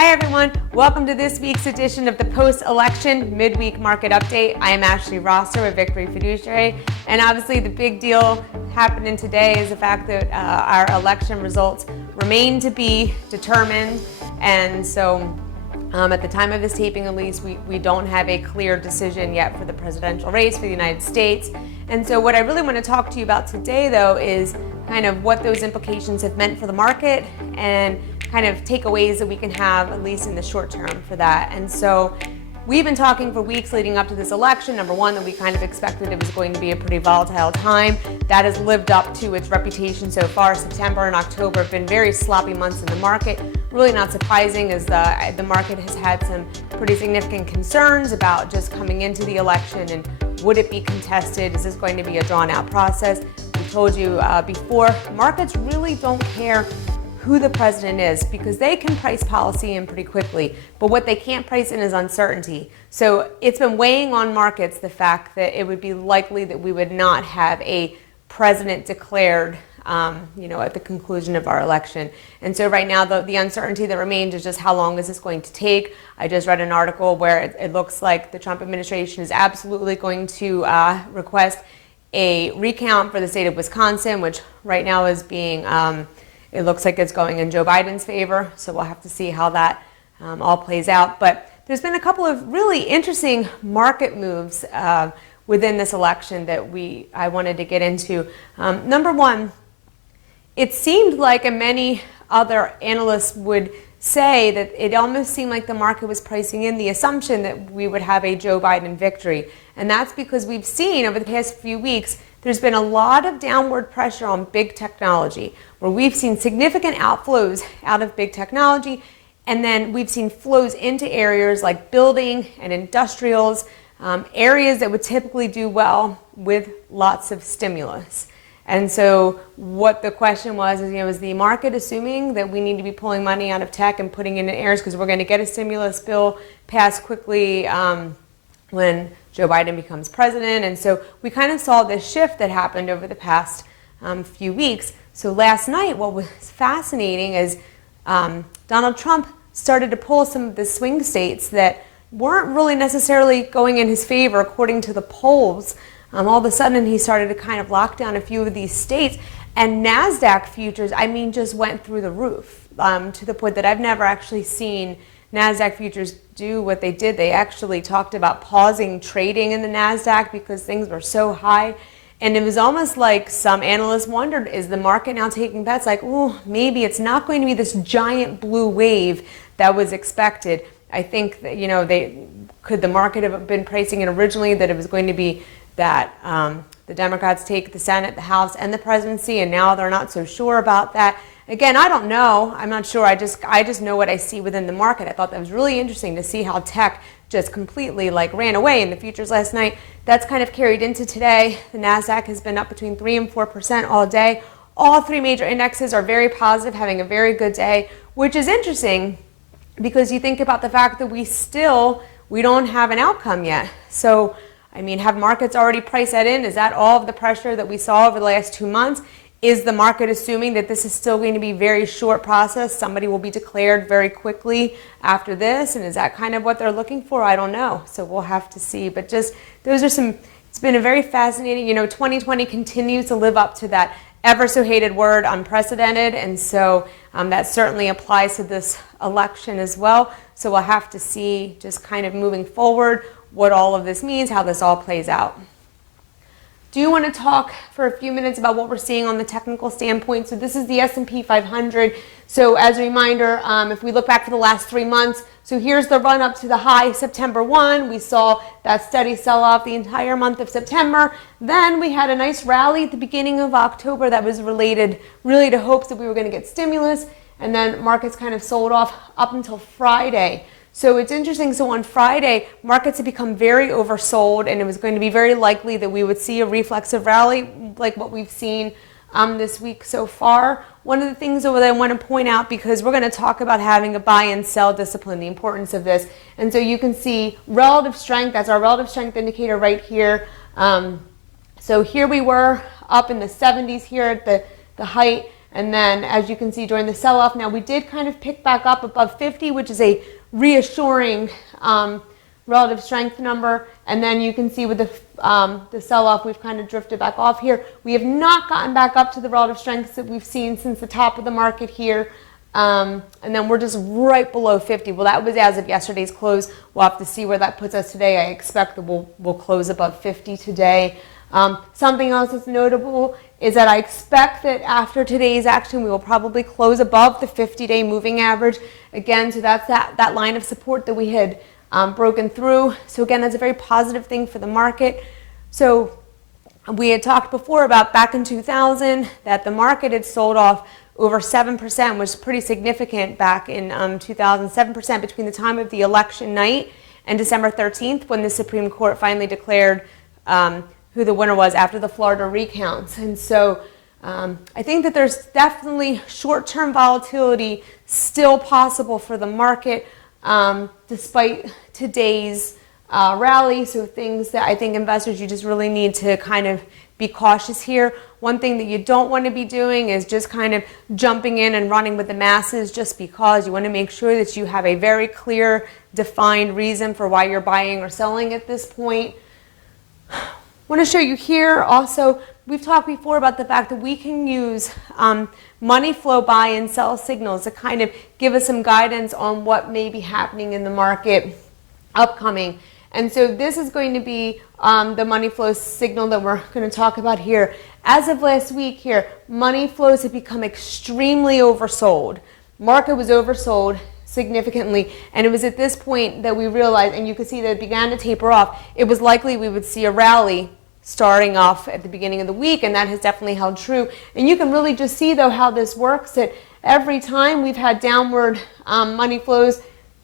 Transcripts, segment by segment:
Hi everyone, welcome to this week's edition of the post-election midweek market update. I am Ashley Rosser with Victory Fiduciary, and obviously the big deal happening today is the fact that our election results remain to be determined, and so at the time of this taping at least, we don't have a clear decision yet for the presidential race for the United States. And so what I really want to talk to you about today though is kind of what those implications have meant for the market and kind of takeaways that we can have, at least in the short term, for that. And so we've been talking for weeks leading up to this election. Number one, that we kind of expected it was going to be a pretty volatile time. That has lived up to its reputation so far. September and October have been very sloppy months in the market. Really not surprising, as the market has had some pretty significant concerns about just coming into the election and would it be contested? Is this going to be a drawn out process? We told you before, markets really don't care who the president is because they can price policy in pretty quickly, but what they can't price in is uncertainty. So it's been weighing on markets the fact that it would be likely that we would not have a president declared at the conclusion of our election. And so right now the uncertainty that remains is just how long is this going to take. I just read an article where it looks like the Trump administration is absolutely going to request a recount for the state of Wisconsin, which right now is being it looks like it's going in Joe Biden's favor, so we'll have to see how that all plays out. But there's been a couple of really interesting market moves within this election that I wanted to get into. Number one, it seemed like, and many other analysts would say, that it almost seemed like the market was pricing in the assumption that we would have a Joe Biden victory. And that's because we've seen over the past few weeks, there's been a lot of downward pressure on big technology, where we've seen significant outflows out of big technology, and then we've seen flows into areas like building and industrials, areas that would typically do well with lots of stimulus. And so what the question was is the market assuming that we need to be pulling money out of tech and putting it in areas because we're going to get a stimulus bill passed quickly when Joe Biden becomes president? And so we kind of saw this shift that happened over the past few weeks. So last night, what was fascinating is Donald Trump started to pull some of the swing states that weren't really necessarily going in his favor according to the polls. All of a sudden, he started to kind of lock down a few of these states, and NASDAQ futures, just went through the roof to the point that I've never actually seen NASDAQ futures do what they did. They actually talked about pausing trading in the NASDAQ because things were so high. And it was almost like some analysts wondered, is the market now taking bets like, oh, maybe it's not going to be this giant blue wave that was expected. I think that, could the market have been pricing it originally that it was going to be that the Democrats take the Senate, the House, and the presidency, and now they're not so sure about that. Again, I don't know. I'm not sure. I just know what I see within the market. I thought that was really interesting to see how tech just completely ran away in the futures last night. That's kind of carried into today. The NASDAQ has been up between 3 and 4% all day. All three major indexes are very positive, having a very good day, which is interesting because you think about the fact that we don't have an outcome yet. So, have markets already priced that in? Is that all of the pressure that we saw over the last 2 months? Is the market assuming that this is still going to be a very short process? Somebody will be declared very quickly after this, and is that kind of what they're looking for? I don't know. So we'll have to see. But just those are it's been a very fascinating, 2020 continues to live up to that ever so hated word, unprecedented, and so that certainly applies to this election as well. So we'll have to see, just kind of moving forward, what all of this means, how this all plays out. Do you want to talk for a few minutes about what we're seeing on the technical standpoint? So this is the S&P 500. So as a reminder, if we look back for the last 3 months, so here's the run up to the high September 1. We saw that steady sell off the entire month of September. Then we had a nice rally at the beginning of October that was related really to hopes that we were going to get stimulus. And then markets kind of sold off up until Friday. So it's interesting. So on Friday, markets had become very oversold, and it was going to be very likely that we would see a reflexive rally like what we've seen this week so far. One of the things that I want to point out, because we're going to talk about having a buy and sell discipline, the importance of this. And so you can see relative strength. That's our relative strength indicator right here. So here we were up in the 70s here at the height. And then as you can see during the sell-off, now we did kind of pick back up above 50, which is a reassuring relative strength number. And then you can see with the sell-off, we've kind of drifted back off here. We have not gotten back up to the relative strengths that we've seen since the top of the market here. And then we're just right below 50. Well, that was as of yesterday's close. We'll have to see where that puts us today. I expect that we'll close above 50 today. Something else that's notable is that I expect that after today's action, we will probably close above the 50-day moving average. Again, so that's that line of support that we had broken through. So again, that's a very positive thing for the market. So we had talked before about back in 2000 that the market had sold off over 7%, which was pretty significant back in 2007% between the time of the election night and December 13th, when the Supreme Court finally declared who the winner was after the Florida recounts. And so I think that there's definitely short-term volatility still possible for the market despite today's rally. So things that I think investors, you just really need to kind of be cautious here. One thing that you don't want to be doing is just kind of jumping in and running with the masses just because. You want to make sure that you have a very clear, defined reason for why you're buying or selling at this point. I want to show you here also, we've talked before about the fact that we can use money flow buy and sell signals to kind of give us some guidance on what may be happening in the market upcoming. And so this is going to be the money flow signal that we're going to talk about here. As of last week here, money flows have become extremely oversold. Market was oversold significantly, and it was at this point that we realized, and you can see that it began to taper off, it was likely we would see a rally starting off at the beginning of the week, and that has definitely held true. And you can really just see, though, how this works, that every time we've had downward money flows,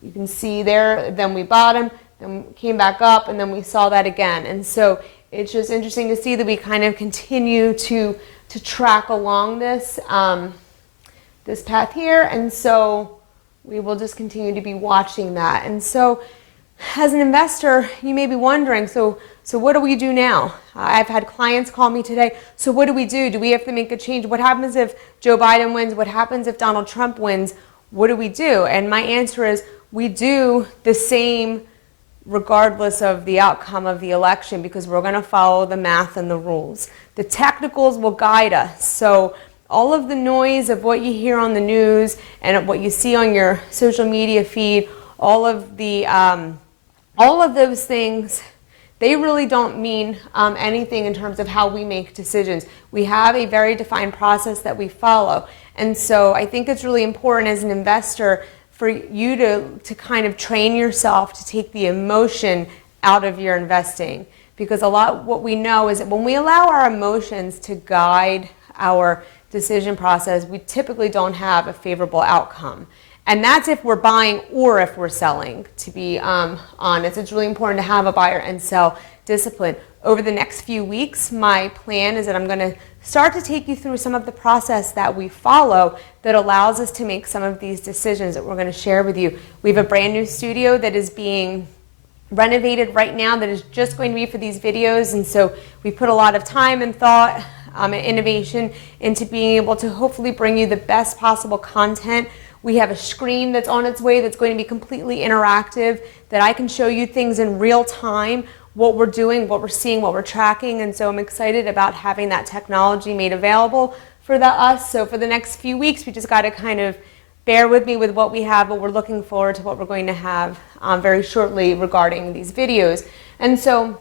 you can see there, then we bottomed, then came back up, and then we saw that again. And so it's just interesting to see that we kind of continue to track along this this path here, and so we will just continue to be watching that. And so as an investor, you may be wondering, so what do we do now? I've had clients call me today, so what do we do? Do we have to make a change? What happens if Joe Biden wins? What happens if Donald Trump wins? What do we do? And my answer is we do the same regardless of the outcome of the election, because we're going to follow the math and the rules. The technicals will guide us. So all of the noise of what you hear on the news and what you see on your social media feed, all of those things, they really don't mean anything in terms of how we make decisions. We have a very defined process that we follow. And so I think it's really important as an investor for you to kind of train yourself to take the emotion out of your investing. Because a lot what we know is that when we allow our emotions to guide our decision process, we typically don't have a favorable outcome. And that's if we're buying or if we're selling, to be honest. It's really important to have a buyer and sell discipline. Over the next few weeks, my plan is that I'm going to start to take you through some of the process that we follow that allows us to make some of these decisions that we're going to share with you. We have a brand new studio that is being renovated right now that is just going to be for these videos, and so we put a lot of time and thought and innovation into being able to hopefully bring you the best possible content. We have a screen that's on its way that's going to be completely interactive, that I can show you things in real time, what we're doing, what we're seeing, what we're tracking. And so I'm excited about having that technology made available for us. So for the next few weeks, we just got to kind of bear with me with what we have, but we're looking forward to what we're going to have very shortly regarding these videos. And so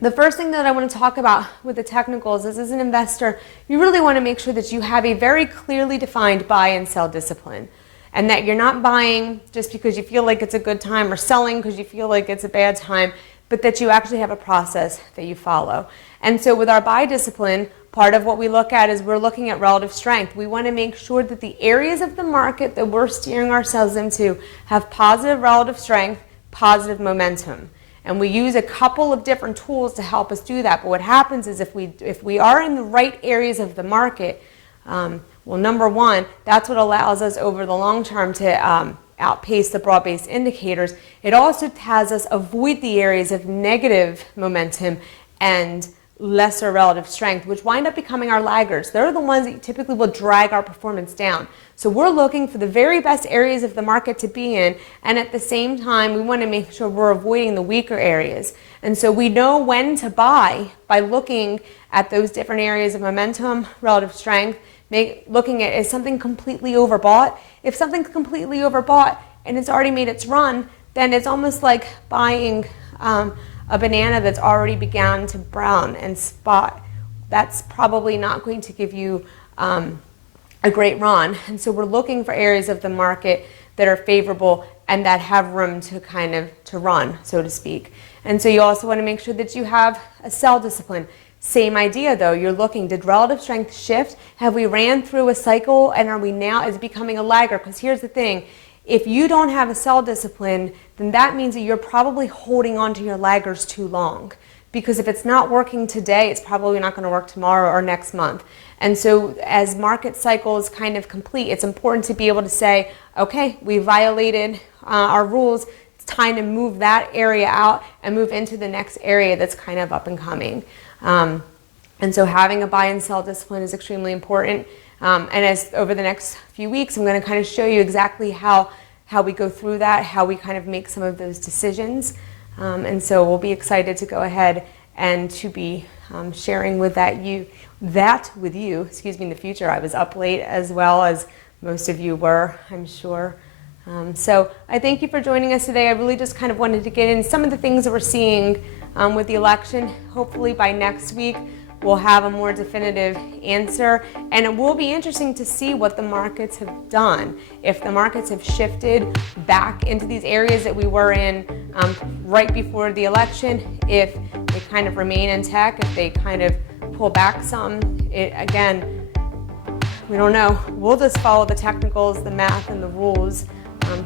the first thing that I want to talk about with the technicals is, as an investor, you really want to make sure that you have a very clearly defined buy and sell discipline. And that you're not buying just because you feel like it's a good time or selling because you feel like it's a bad time, but that you actually have a process that you follow. And so with our buy discipline, part of what we look at is we're looking at relative strength. We want to make sure that the areas of the market that we're steering ourselves into have positive relative strength, positive momentum. And we use a couple of different tools to help us do that. But what happens is if we are in the right areas of the market, well, number one, that's what allows us over the long term to outpace the broad-based indicators. It also has us avoid the areas of negative momentum and lesser relative strength, which wind up becoming our laggards. They're the ones that typically will drag our performance down. So we're looking for the very best areas of the market to be in, and at the same time, we want to make sure we're avoiding the weaker areas. And so we know when to buy by looking at those different areas of momentum, relative strength, looking at is something completely overbought. If something's completely overbought and it's already made its run, then it's almost like buying a banana that's already begun to brown and spot. That's probably not going to give you a great run. And so we're looking for areas of the market that are favorable and that have room to run, so to speak. And so you also want to make sure that you have a sell discipline. Same idea though, you're looking, did relative strength shift? Have we ran through a cycle and are we now, is it becoming a lagger? Because here's the thing, if you don't have a sell discipline, then that means that you're probably holding on to your laggers too long. Because if it's not working today, it's probably not going to work tomorrow or next month. And so as market cycles kind of complete, it's important to be able to say, okay, we violated our rules, it's time to move that area out and move into the next area that's kind of up and coming. And so having a buy and sell discipline is extremely important. And as over the next few weeks, I'm going to kind of show you exactly how we go through that, how we kind of make some of those decisions. And so we'll be excited to go ahead and to be sharing with that with you, in the future. I was up late as well as most of you were, I'm sure. So I thank you for joining us today. I really just kind of wanted to get in some of the things that we're seeing with the election. Hopefully by next week, we'll have a more definitive answer, and it will be interesting to see what the markets have done. If the markets have shifted back into these areas that we were in right before the election, if they kind of remain intact, if they kind of pull back some, again, we don't know. We'll just follow the technicals, the math, and the rules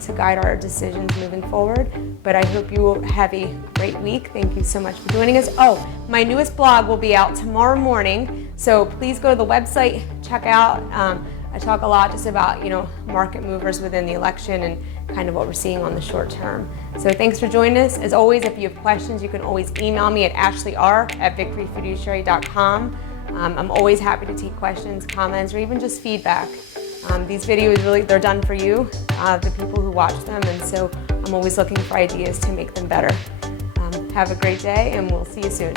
to guide our decisions moving forward. But I hope you will have a great week. Thank you so much for joining us. Oh, my newest blog will be out tomorrow morning, so please go to the website, check out. I talk a lot just about market movers within the election and kind of what we're seeing on the short term. So thanks for joining us. As always, if you have questions, you can always email me at ashleyr@victoryfiduciary.com. I'm always happy to take questions, comments, or even just feedback. These videos really, they're done for you, the people who watch them, and so I'm always looking for ideas to make them better. Have a great day, and we'll see you soon.